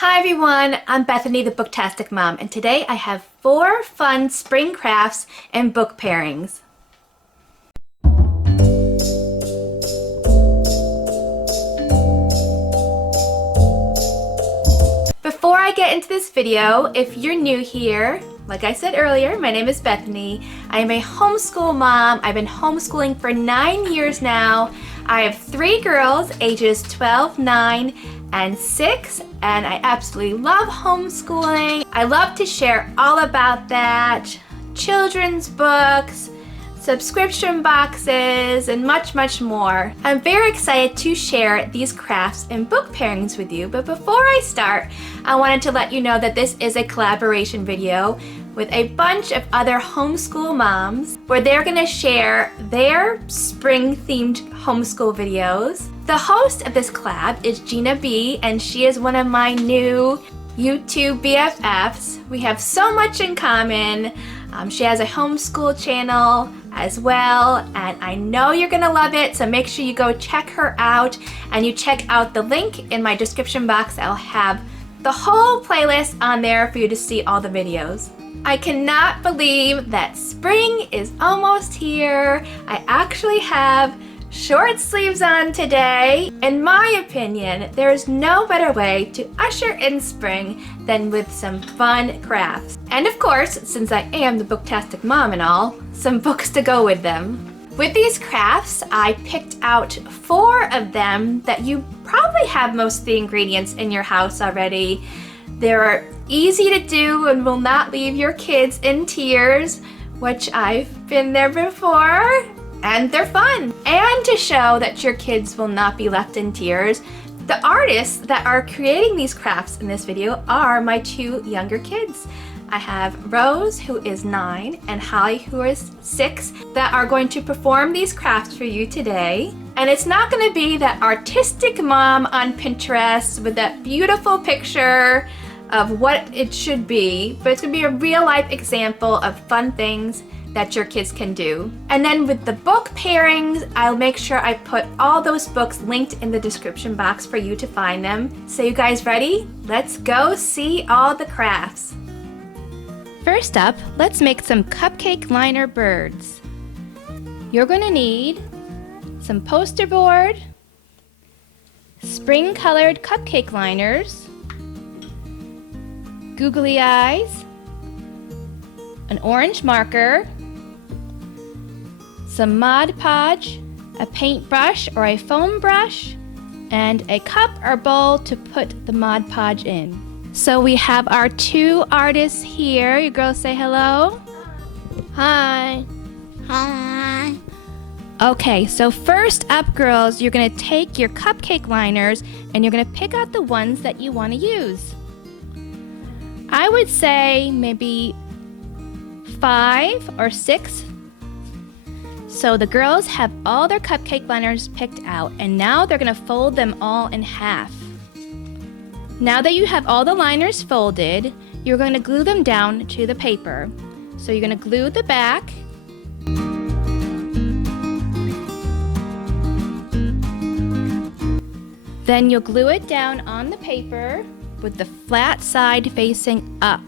Hi everyone, I'm Bethany the Booktastic Mom, and today I have 4 fun spring crafts and book pairings. Before I get into this video, if you're new here, like I said earlier, my name is Bethany. I am a homeschool mom. I've been homeschooling for 9 years now. I have 3 girls, ages 12, 9, and 6, and I absolutely love homeschooling. I love to share all about that, children's books, subscription boxes, and much, much more. I'm very excited to share these crafts and book pairings with you, but before I start, I wanted to let you know that this is a collaboration video with a bunch of other homeschool moms where they're gonna share their spring-themed homeschool videos. The host of this collab is Gina B, and she is one of my new YouTube BFFs. We have so much in common. She has a homeschool channel as well, and I know you're gonna love it, so make sure you go check her out, and you check out the link in my description box. I'll have the whole playlist on there for you to see all the videos. I cannot believe that spring is almost here. I actually have short sleeves on today. In my opinion, there is no better way to usher in spring than with some fun crafts. And of course, since I am the Booktastic Mom and all, some books to go with them. With these crafts, I picked out 4 of them that you probably have most of the ingredients in your house already. They're easy to do and will not leave your kids in tears, which I've been there before. And they're fun. And to show that your kids will not be left in tears, the artists that are creating these crafts in this video are my 2 younger kids. I have Rose, who is 9, and Holly, who is 6, that are going to perform these crafts for you today. And it's not going to be that artistic mom on Pinterest with that beautiful picture of what it should be, but it's going to be a real-life example of fun things that your kids can do. And then with the book pairings, I'll make sure I put all those books linked in the description box for you to find them. So you guys ready? Let's go see all the crafts. First up, let's make some cupcake liner birds. You're going to need some poster board, spring colored cupcake liners, googly eyes, an orange marker, some Mod Podge, a paintbrush or a foam brush, and a cup or bowl to put the Mod Podge in. So we have our 2 artists here. You girls say hello. Hi. Hi. Okay, so first up, girls, you're gonna take your cupcake liners and you're gonna pick out the ones that you wanna use. I would say maybe 5 or 6. So the girls have all their cupcake liners picked out, and now they're going to fold them all in half. Now that you have all the liners folded, you're going to glue them down to the paper. So you're going to glue the back, then you'll glue it down on the paper with the flat side facing up.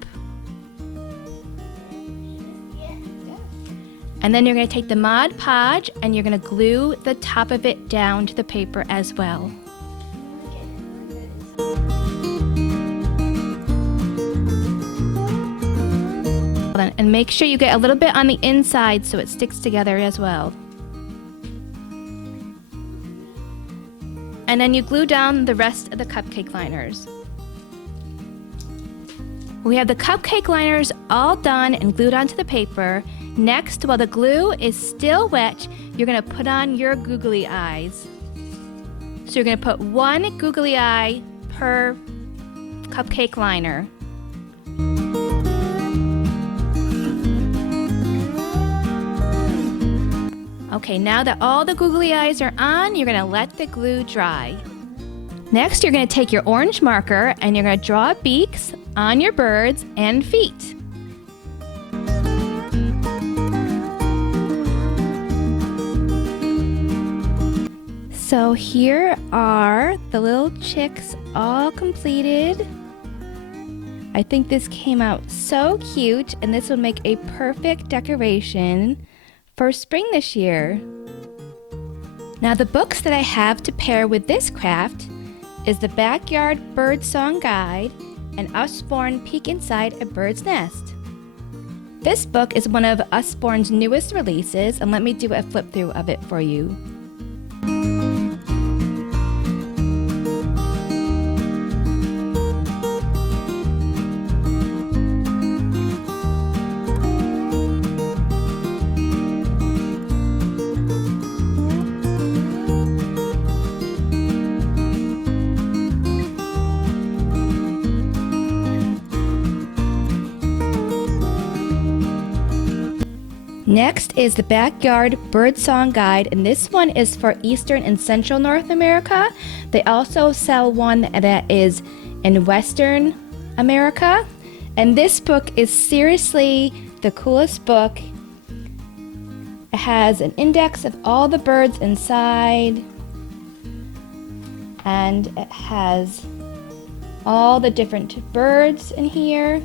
And then you're going to take the Mod Podge and you're going to glue the top of it down to the paper as well. And make sure you get a little bit on the inside so it sticks together as well. And then you glue down the rest of the cupcake liners. We have the cupcake liners all done and glued onto the paper. Next, while the glue is still wet, you're going to put on your googly eyes. So you're going to put 1 googly eye per cupcake liner. Okay, now that all the googly eyes are on, you're going to let the glue dry. Next, you're going to take your orange marker and you're going to draw beaks on your birds and feet. So here are the little chicks all completed. I think this came out so cute, and this would make a perfect decoration for spring this year. Now the books that I have to pair with this craft is the Backyard Birdsong Guide and Usborne Peek Inside a Bird's Nest. This book is one of Usborne's newest releases, and let me do a flip through of it for you. Next is the Backyard Birdsong Guide, and this one is for Eastern and Central North America. They also sell one that is in Western America, and this book is seriously the coolest book. It has an index of all the birds inside, and it has all the different birds in here.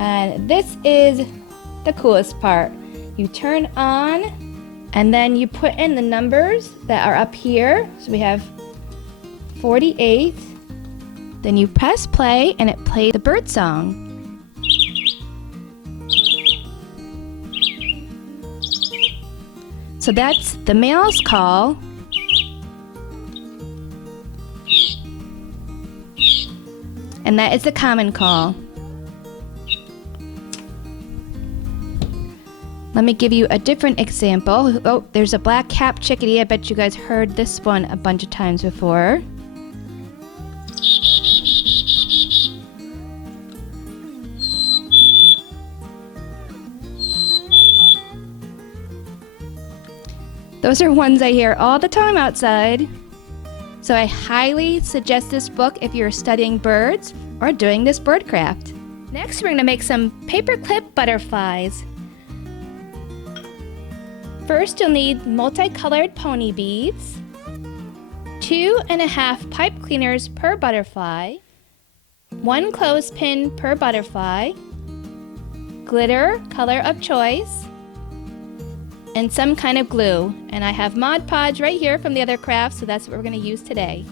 And this is the coolest part. You turn on and then you put in the numbers that are up here. So we have 48. Then you press play and it plays the bird song. So that's the male's call. And that is the common call. Let me give you a different example. Oh, there's a black-capped chickadee. I bet you guys heard this one a bunch of times before. Those are ones I hear all the time outside. So I highly suggest this book if you're studying birds or doing this bird craft. Next, we're going to make some paperclip butterflies. First, you'll need multicolored pony beads, 2.5 pipe cleaners per butterfly, 1 clothespin per butterfly, glitter, color of choice, and some kind of glue. And I have Mod Podge right here from the other crafts, so that's what we're going to use today.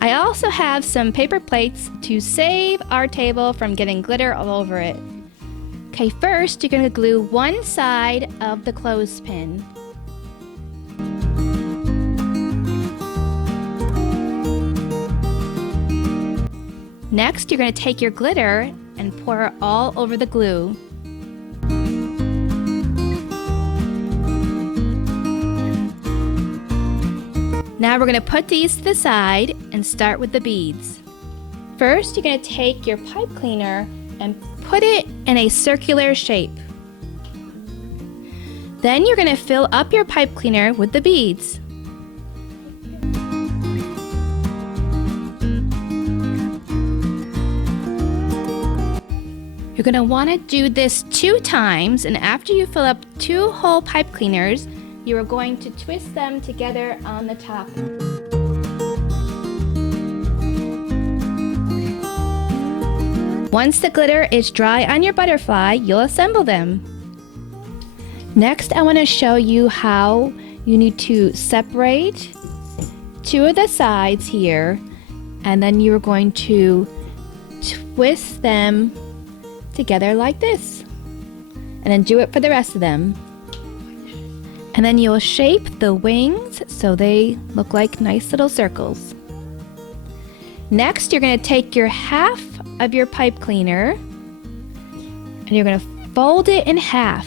I also have some paper plates to save our table from getting glitter all over it. Okay, first you're going to glue one side of the clothespin. Next, you're going to take your glitter and pour it all over the glue. Now we're going to put these to the side and start with the beads. First, you're going to take your pipe cleaner and put it in a circular shape. Then you're going to fill up your pipe cleaner with the beads. You're going to want to do this 2 times, and after you fill up 2 whole pipe cleaners, you are going to twist them together on the top. Once the glitter is dry on your butterfly, you'll assemble them. Next, I want to show you how you need to separate 2 of the sides here, and then you're going to twist them together like this. And then do it for the rest of them. And then you'll shape the wings so they look like nice little circles. Next, you're going to take your half of your pipe cleaner and you're going to fold it in half.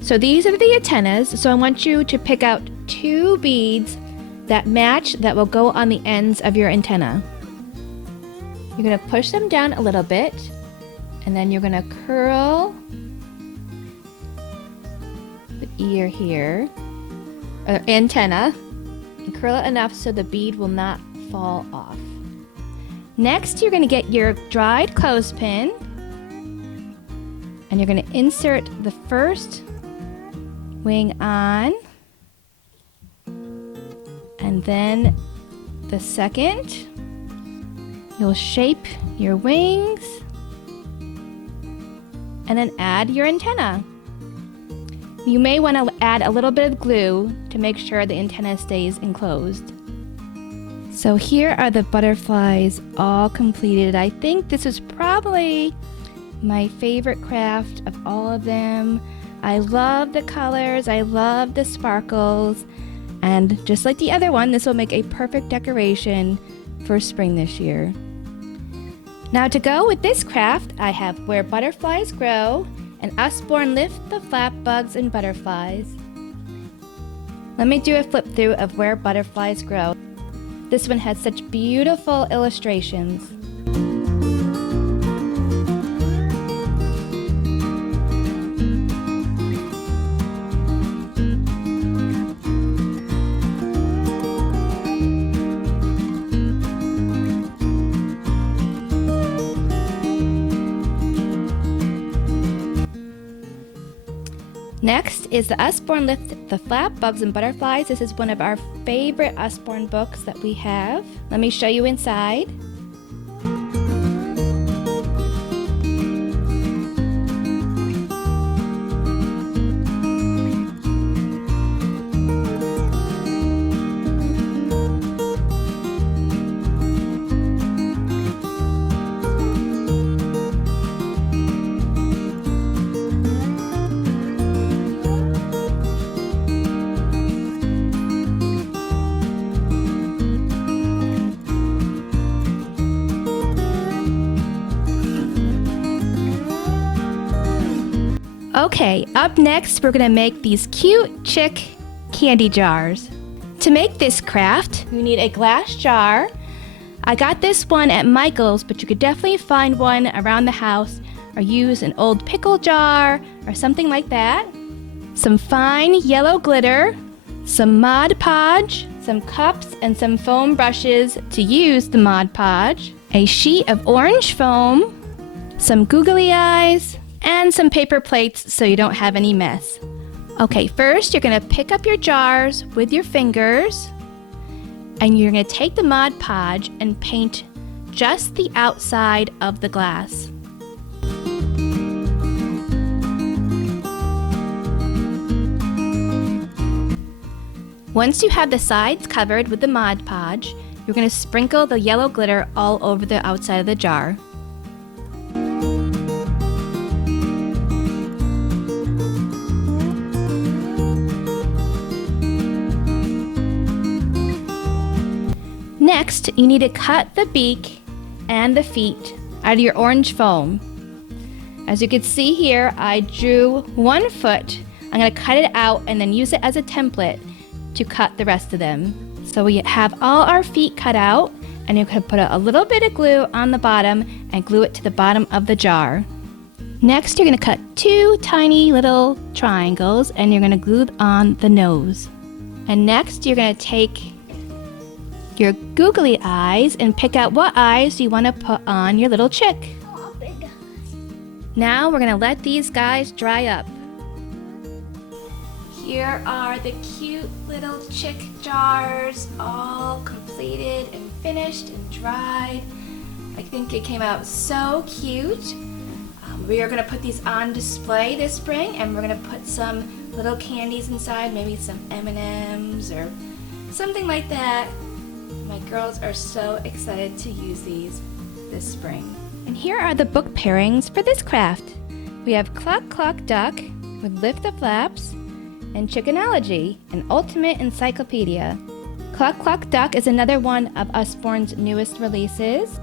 So these are the antennas, so I want you to pick out 2 beads that match that will go on the ends of your antenna. You're going to push them down a little bit and then you're going to curl the ear here, or antenna, and curl it enough so the bead will not fall off. Next, you're going to get your dried clothespin and you're going to insert the first wing on and then the second, you'll shape your wings and then add your antenna. You may want to add a little bit of glue to make sure the antenna stays enclosed. So here are the butterflies all completed. I think this is probably my favorite craft of all of them. I love the colors, I love the sparkles, and just like the other one, this will make a perfect decoration for spring this year. Now to go with this craft, I have Where Butterflies Grow and Usborne Lift the Flap Bugs and Butterflies. Let me do a flip through of Where Butterflies Grow. This one has such beautiful illustrations. Next is the Usborne Lift the Flap Bugs and Butterflies. This is one of our favorite Usborne books that we have. Let me show you inside. Okay, up next we're gonna make these cute chick candy jars. To make this craft, you need a glass jar. I got this one at Michael's, but you could definitely find one around the house or use an old pickle jar or something like that. Some fine yellow glitter, some Mod Podge, some cups and some foam brushes to use the Mod Podge, a sheet of orange foam, some googly eyes, and some paper plates so you don't have any mess. Okay, first you're gonna pick up your jars with your fingers and you're gonna take the Mod Podge and paint just the outside of the glass. Once you have the sides covered with the Mod Podge, you're gonna sprinkle the yellow glitter all over the outside of the jar. Next, you need to cut the beak and the feet out of your orange foam. As you can see here, I drew 1 foot. I'm going to cut it out and then use it as a template to cut the rest of them. So we have all our feet cut out, and you can put a little bit of glue on the bottom and glue it to the bottom of the jar. Next, you're going to cut 2 tiny little triangles and you're going to glue on the nose. And next, you're going to take your googly eyes and pick out what eyes you want to put on your little chick. Oh, big eyes. Now we're going to let these guys dry up. Here are the cute little chick jars, all completed and finished and dried. I think it came out so cute. We are going to put these on display this spring, and we're going to put some little candies inside, maybe some M&Ms or something like that. My girls are so excited to use these this spring. And here are the book pairings for this craft. We have Cluck Cluck Duck with Lift the Flaps and Chickenology, an ultimate encyclopedia. Cluck Cluck Duck is another one of Usborne's newest releases.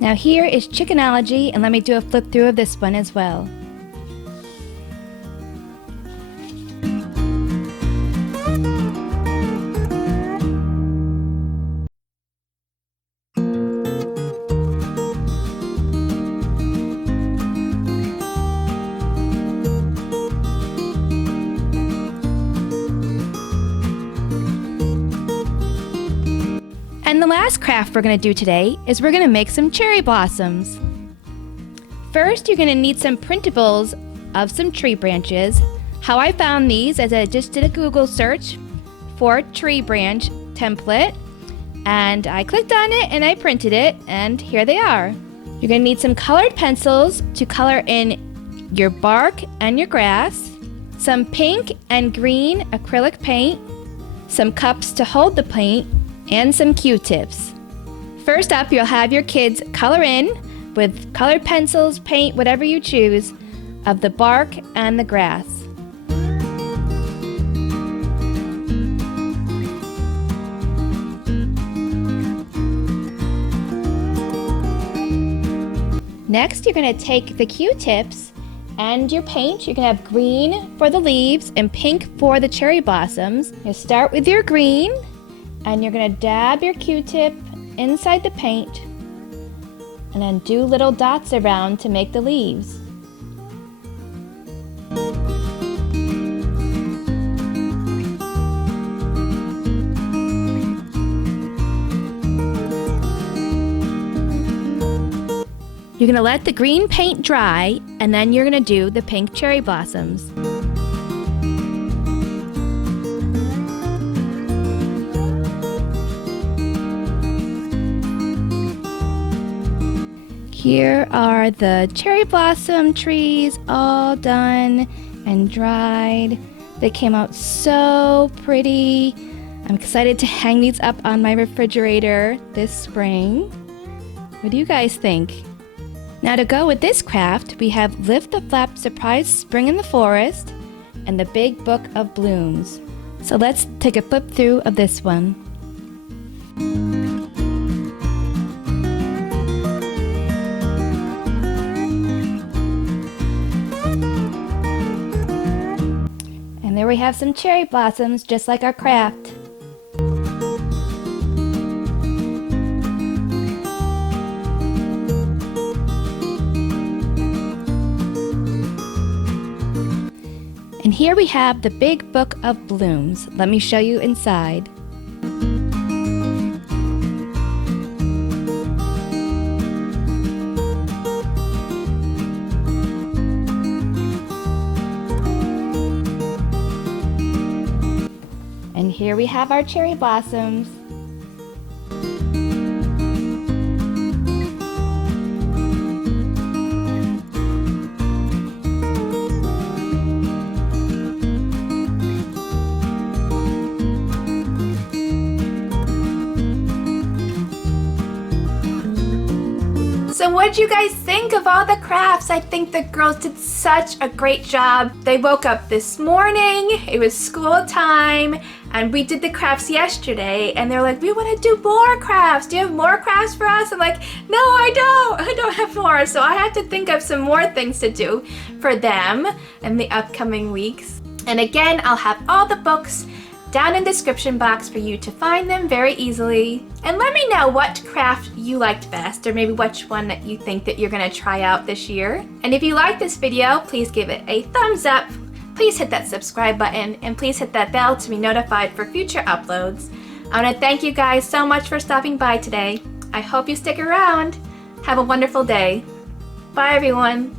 Now here is Chickenology, and let me do a flip through of this one as well. And the last craft we're going to do today is we're going to make some cherry blossoms. First, you're going to need some printables of some tree branches. How I found these is I just did a Google search for tree branch template, and I clicked on it and I printed it, and here they are. You're going to need some colored pencils to color in your bark and your grass, some pink and green acrylic paint, some cups to hold the paint, and some Q-tips. First up, you'll have your kids color in with colored pencils, paint, whatever you choose, of the bark and the grass. Next, you're going to take the Q-tips and your paint. You're going to have green for the leaves and pink for the cherry blossoms. You start with your green, and you're going to dab your Q-tip inside the paint and then do little dots around to make the leaves. You're going to let the green paint dry, and then you're going to do the pink cherry blossoms. Here are the cherry blossom trees all done and dried. They came out so pretty. I'm excited to hang these up on my refrigerator this spring. What do you guys think? Now to go with this craft, we have Lift the Flap Surprise Spring in the Forest and the Big Book of Blooms. So let's take a flip through of this one. And there we have some cherry blossoms just like our craft. And here we have the Big Book of Blooms. Let me show you inside. And here we have our cherry blossoms. So what did you guys think of all the crafts? I think the girls did such a great job. They woke up this morning, it was school time, and we did the crafts yesterday, and they're like, we want to do more crafts. Do you have more crafts for us? I'm like, no, I don't have more. So I have to think of some more things to do for them in the upcoming weeks. And again, I'll have all the books down in the description box for you to find them very easily. And let me know what craft you liked best, or maybe which one that you think that you're gonna try out this year. And if you like this video, please give it a thumbs up. Please hit that subscribe button, and please hit that bell to be notified for future uploads. I wanna thank you guys so much for stopping by today. I hope you stick around. Have a wonderful day. Bye everyone.